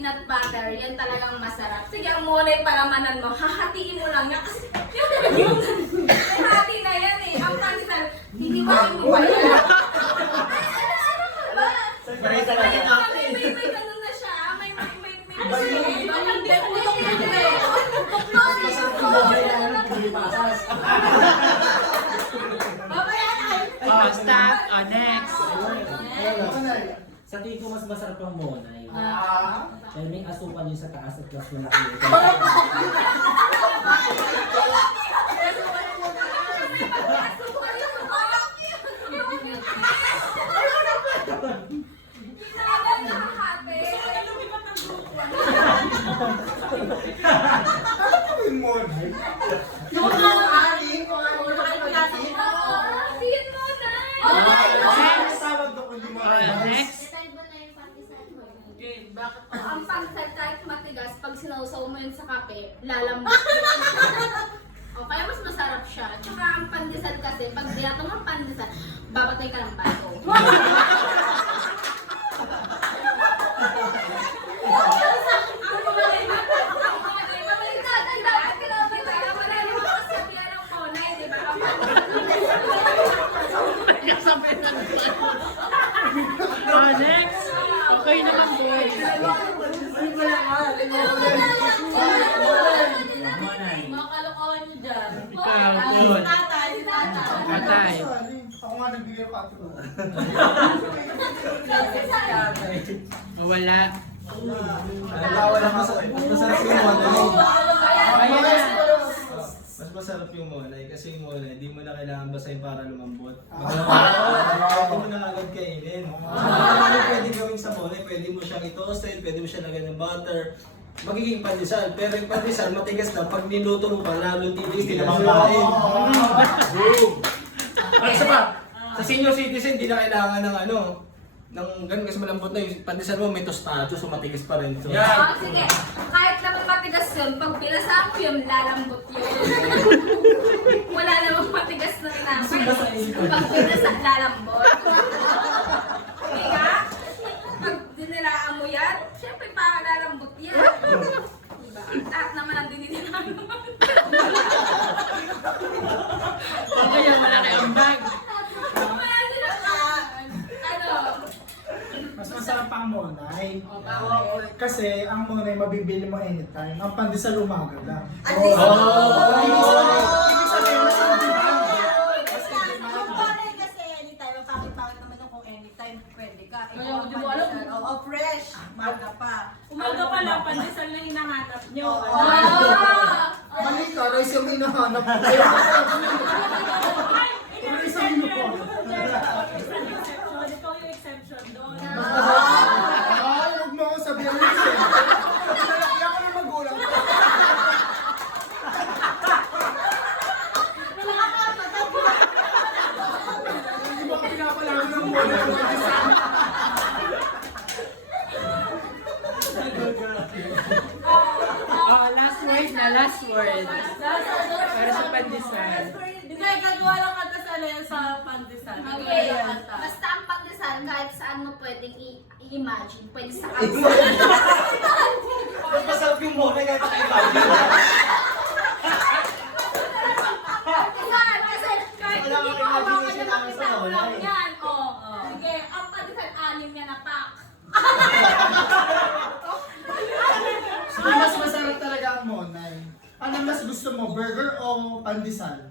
peanut butter, yan talagang masarap. Sige, ang monay palamanan mo, hahatiin mo lang yan. Kasi yung hati na yan eh. Ang pandesal, hiniwain mo ba yan? May ganun na siya. May Stop. Next. Sa tingin ko mas masarap yung monay. Dahil may asukal yung sa taas at mas malaki. Next. Ang pandesal kahit matigas, pag sinausaw mo yun sa kape, lalambot. O kaya mas masarap siya. Tsaka ang pandesal kasi, pag dinatong ang pandesal, babatay ka ng bato. Next. Okay naman, boys. Mga kalokohan nyo dyan. Ikaw, good. Tatay. Patay. Ako nga nagbigay ng kape ko. Wala. Masarap yung monay. Ayan na. Mas masarap yung monay kasi yung monay, di mo na kailangan basahin para lumambot. Pwede mo na agad kainin. Ano pwede gawin sa monay? Pwede mo siyang i-toasted, pwede mo siya lagyan ng butter. Magiging pandesal, pero yung pandesal matigas na pag niluto mo pa, lalo titis, hindi naman kain. At isa pa, sa senior citizen, di na kailangan ng ganun kasi malambot na yung pandesal mo, may tostado, so matigas pa rin. So, Sige, kahit naman matigas yun, pag binasa mo yun, lalambot yun. Wala namang matigas na tinapay. Pag binasa, lalambot. Okay ka? Pag dinilaan mo yan, syempre para lalambot yan. Diba? Lahat naman ang dinilaan mo. Kaya malaki ang bag. Wala dinilaan. Ano? Mas masarap ang monay. O, bakit? Kasi ang monay mabibili mo anytime. Ang pandesal umaga lang. Oh! Ibig sabihin, mas mabibili. Kasi anytime, mapakipakit naman yung kung anytime pwede ka. Kaya, di mo alam. Oo, fresh. Maga pa. Umaga pa lang, pandesal na hinahanap nyo. Mali ka, rice yung hinahanap ko. Exception. Ikaw yung exception doon. Ay, huwag mo ako sabihin ng isa. Kaya ko na magulang ko. Hindi mo ka pinapalaman ng monay. Last word na, last word. Para sa pandesal. Hindi, gagawa lang kanta sa pandesal. Okay. Basta ang pagdasal, kahit saan mo pwedeng i-imagine. Pwede sa kanila. Mas masarap yung monay kahit kailangan. Kasi kahit hindi mo hawakan na makita mo lang yan. Sige, ang pagdasal, anim yan na pack. Sige, mas masarap talaga ang monay. Ano mas gusto mo, burger o pandesal?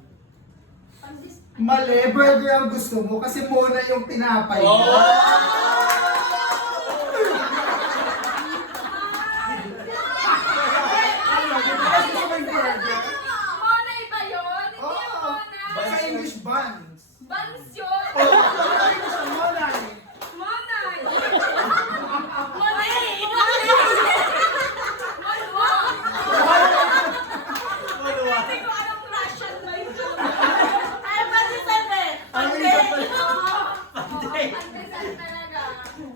Mali, burger ang gusto mo kasi monay yung tinapay. Monay ba yun? Hindi yung monay. Sa English buns. Buns yun. Sa monay. Monay. Hindi ko alam Russian ba yun. Ay, pandesal eh! Ano yung Pandesal talaga.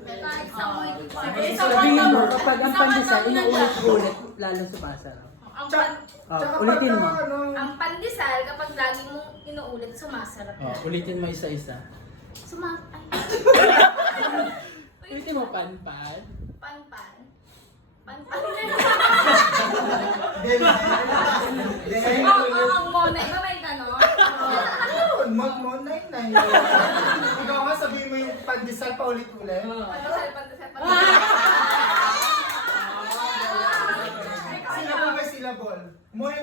Kahit sa mo, hindi ko alam. Sabihin mo, kapag ang pandesal, inuulit-ulit, lalo sumasarap. Ulitin mo. Ang pandesal, kapag lagi mong inuulit, sumasarap. Ulitin mo isa-isa. Ay. Ulitin mo, pan-pan. Pan-pan. Then, Ang monay ba may tanong? ayun, Monay. Ikaw nga, sabihin mo yung pandesal pa ulit-ulit. Pandesal. Syllable by syllable. Monay.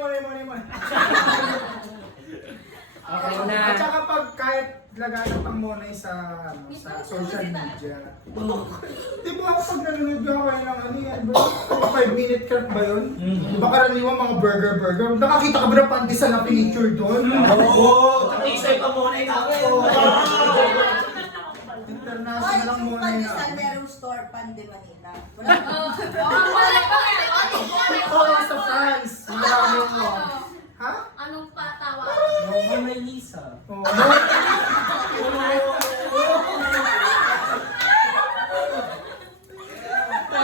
Okay na. At saka pag kahit laganan pang monay sa social media. Di ba ako pag nanonood ako kayo ng ano yan, 5-minute crap ba yun? Di ba karaniwan mga burger? Nakakita ka ba ng pandesal na pinicture doon? Oo! Takisay pa muna ako! International ang Yung monay pandesal, na. merong store Pande Manila. Wala Wala pa meron. Oo, sa France. Marami mo. Ha? Anong patawa? Monay Lisa. Oo, monay.